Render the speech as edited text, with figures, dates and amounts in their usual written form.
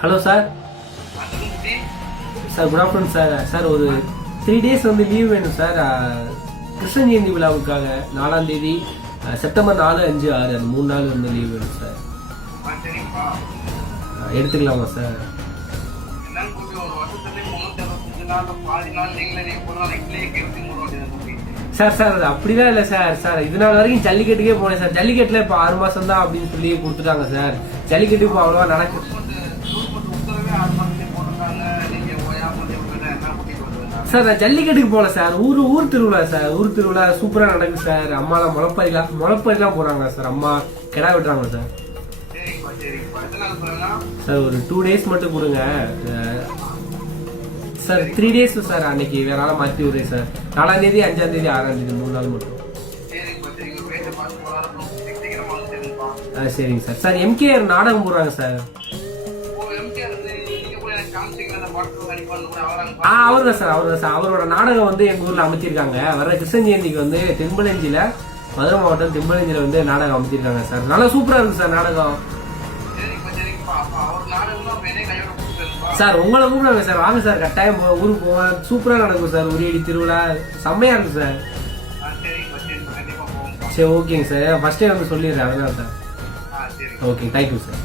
Hello sir. Sir good afternoon sir. Sir ஒரு 3 days வந்து leave வேணும் சார். கிருஷ்ண ஜெயந்தி விழாவுக்காக 4ஆம் தேதி செப்டம்பர் 4, 5, 6 அந்த 3 நாள் வந்து லீவ் வேணும் சார். எடுத்துக்கலாமா சார்? சார் சார் அப்படிலாம் இல்லை சார். சார் இது நாள் வரைக்கும் ஜல்லிக்கட்டுக்கே போனேன் சார். ஜல்லிக்கட்டுல இப்போ 6 மாசம் தான் அப்படின்னு சொல்லி கொடுத்துட்டாங்க சார். ஜல்லிக்கட்டு இப்போ அவ்வளோவா நடக்குது சார். நான் ஜல்லிக்கட்டுக்கு போகல சார். ஊர் திருவிழா சார். ஊர் திருவிழா சூப்பராக நடக்குது சார். அம்மாலாம் முளைப்பறிலாம் போறாங்க சார். அம்மா கிடா விட்டுறாங்க சார். சார் ஒரு 2 days மட்டும் கொடுங்க சார். 3 days sir. அன்னைக்கு வேற ஆளை மாற்றி விடுறேன் சார். 4ஆம் தேதி, 5ஆம் தேதி, 6ஆம் தேதி 3 நாள் மட்டும். சரிங்க சார். சார் எம்கேஆர் நாடகம் போடுறாங்க சார். அவர் தான் சார். அவரோட நாடகம் வந்து எங்க ஊர்ல அமைச்சிருக்காங்க. வர கிருஷ்ண ஜெயந்திக்கு வந்து தென்பலஞ்சில, மதுரை மாவட்டம் தென்பலஞ்சில வந்து நாடகம் அமைச்சிருக்காங்க சார். நல்லா சூப்பரா இருக்கு சார் நாடகம். சார் உங்களை கூப்பிடுவாங்க சார். வாங்க சார், கட்டாயம் ஊருக்கு போவேன். சூப்பரா நடக்கும் சார். உரியடி திருவிழா செம்மையா இருக்கு சார். சரி ஓகேங்க சார். ஃபர்ஸ்டே வந்து சொல்லிடுறேன். அதனால சார். Okay, thank you sir.